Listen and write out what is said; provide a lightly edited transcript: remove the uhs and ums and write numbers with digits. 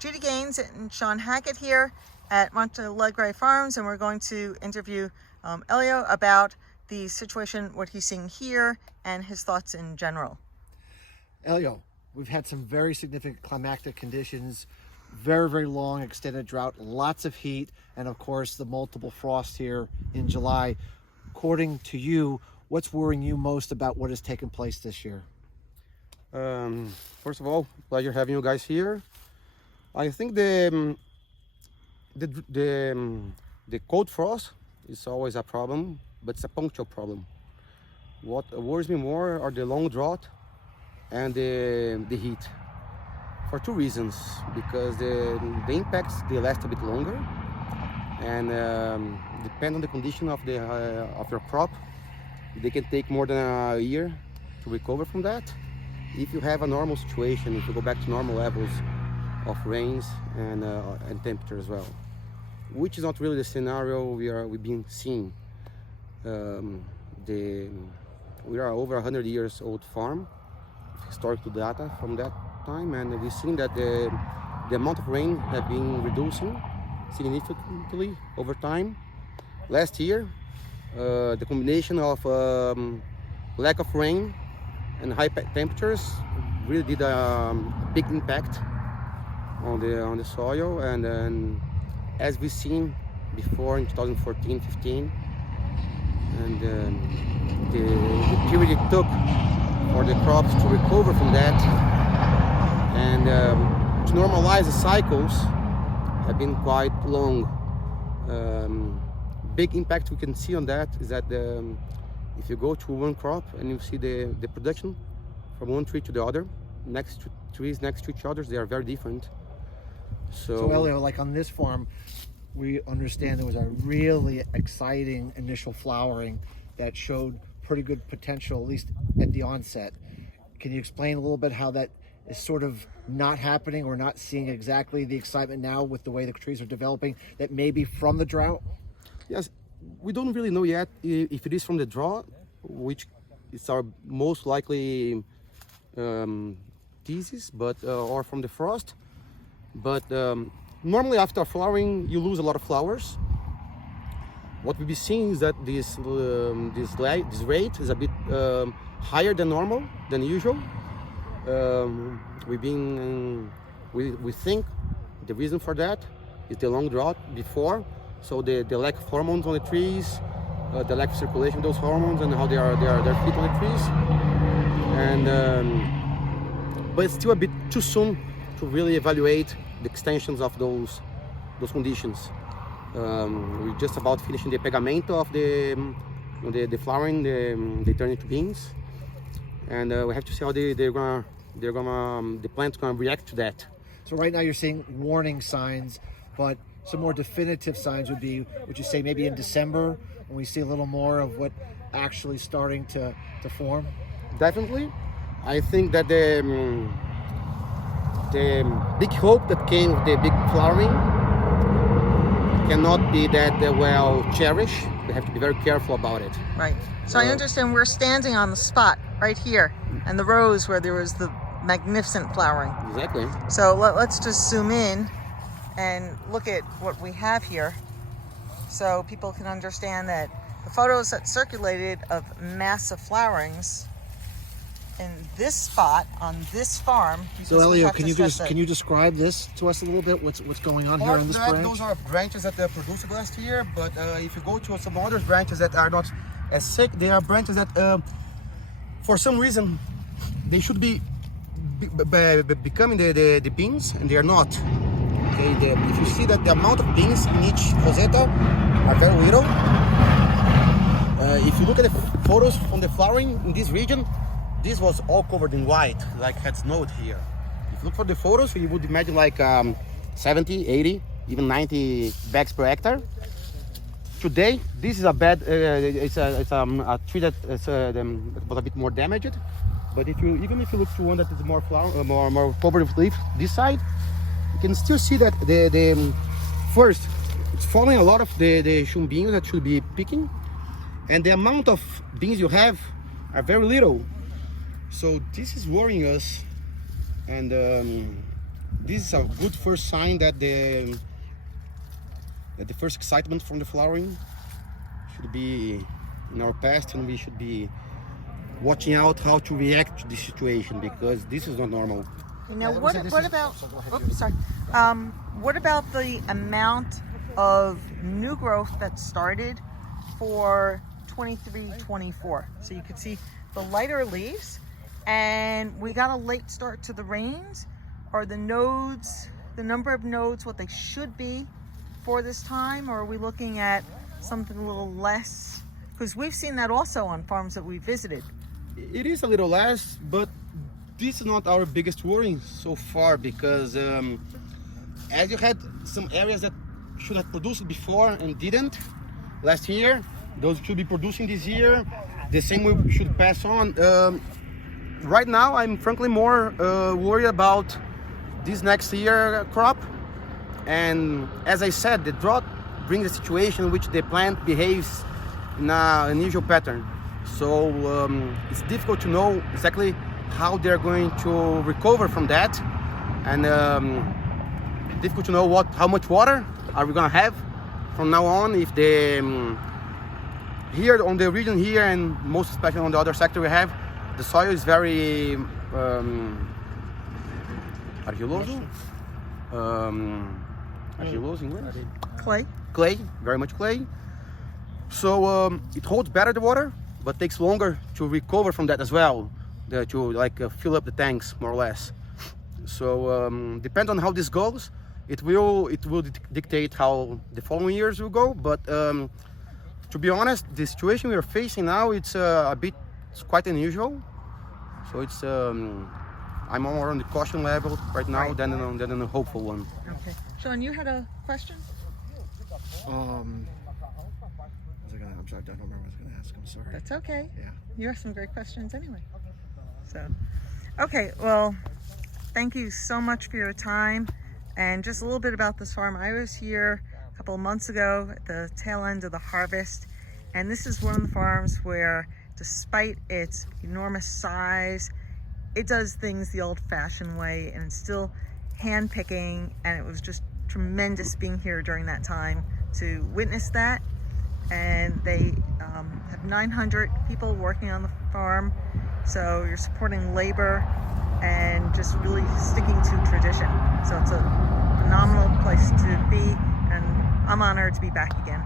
Judy Ganes and Shawn Hackett here at Monte Allegre Farms, and we're going to interview Elio about the situation, what he's seeing here, and his thoughts in general. Elio, we've had some very significant climatic conditions, very long extended drought, lots of heat, and of course the multiple frosts here in July. According to you, what's worrying you most about what has taken place this year? First of all, pleasure having you guys here. I think the cold frost is always a problem, but it's a punctual problem. What worries me more are the long drought and the heat, for two reasons. Because the impacts, they last a bit longer, and depend on the condition of your crop, they can take more than a year to recover from that. If you have a normal situation, if you go back to normal levels of rains and temperature as well, which is not really the scenario we've been seeing. We are over 100 years old farm, historical data from that time, and we've seen that the amount of rain have been reducing significantly over time. Last year, the combination of lack of rain and high temperatures really did a big impact on the soil, and then as we've seen before in 2014-15, and the period it took for the crops to recover from that and to normalize the cycles have been quite long. Big impact we can see on that is that if you go to one crop and you see the production from one tree to the other, next to trees next to each other, they are very different. So Elio, like on this farm, we understand there was a really exciting initial flowering that showed pretty good potential, at least at the onset. Can you explain a little bit how that is sort of not happening, or not seeing exactly the excitement now with the way the trees are developing, that may be from the drought? Yes, we don't really know yet if it is from the drought, which is our most likely thesis, but or from the frost. But normally after flowering, you lose a lot of flowers. What we've been seeing is that this rate is a bit higher than normal, than usual. We think the reason for that is the long drought before. So the lack of hormones on the trees, the lack of circulation of those hormones, and how they're fit on the trees. And but it's still a bit too soon to really evaluate the extensions of those conditions. We're just about finishing the pegamento of the flowering. They turn into beans, and we have to see how the plant's gonna react to that. So right now you're seeing warning signs, but some more definitive signs would you say maybe in December, when we see a little more of what actually starting to form? Definitely. I think that the big hope that came with the big flowering cannot be that well cherished. We have to be very careful about it. Right. So I understand we're standing on the spot right here, and the rows where there was the magnificent flowering. Exactly. So let's just zoom in and look at what we have here, so people can understand that the photos that circulated of massive flowerings in this spot on this farm. So Elio, can you describe this to us a little bit? What's going on here on this branch? Those are branches that they produced last year, but if you go to some other branches that are not as sick, they are branches that for some reason they should be becoming the beans, and they are not. Okay, if you see that the amount of beans in each rosetta are very little. If you look at the photos from the flowering in this region, this was all covered in white, like had snowed here. If you look for the photos, you would imagine like 70, 80, even 90 bags per hectare. Today, this is a bad, it's a tree that was a bit more damaged. But even if you look to one that is more more covered with leaves, this side, you can still see that first, it's following a lot of the shum beans that should be picking, and the amount of beans you have are very little. So this is worrying us, and this is a good first sign that the first excitement from the flowering should be in our past, and we should be watching out how to react to this situation, because this is not normal. Now, what about? Oops, sorry. What about the amount of new growth that started for 23-24? So you could see the lighter leaves, and we got a late start to the rains. Are the nodes, the number of nodes, what they should be for this time, or are we looking at something a little less? Because we've seen that also on farms that we visited. It is a little less, but this is not our biggest worry so far, because as you had some areas that should have produced before and didn't last year, those should be producing this year. The same we should pass on. Right now, I'm frankly more worried about this next year crop. And as I said, the drought brings a situation in which the plant behaves in an unusual pattern. So it's difficult to know exactly how they're going to recover from that, and difficult to know how much water are we going to have from now on. If the here on the region here, and most especially on the other sector we have, the soil is very argiloso. Argiloso in English? Clay, very much clay. So it holds better the water, but takes longer to recover from that as well, to fill up the tanks more or less. So depend on how this goes, it will dictate how the following years will go. But to be honest, the situation we are facing now, it's quite unusual. So it's I'm more on the caution level right now than on a hopeful one. Okay, Shawn, you had a question? I don't remember what I was going to ask. I'm sorry. That's okay. Yeah. You have some great questions anyway. So, okay, well, thank you so much for your time. And just a little bit about this farm. I was here a couple of months ago at the tail end of the harvest. And this is one of the farms where, despite its enormous size, it does things the old-fashioned way, and it's still hand-picking. And it was just tremendous being here during that time to witness that. And they have 900 people working on the farm, so you're supporting labor and just really sticking to tradition. So it's a phenomenal place to be, and I'm honored to be back again.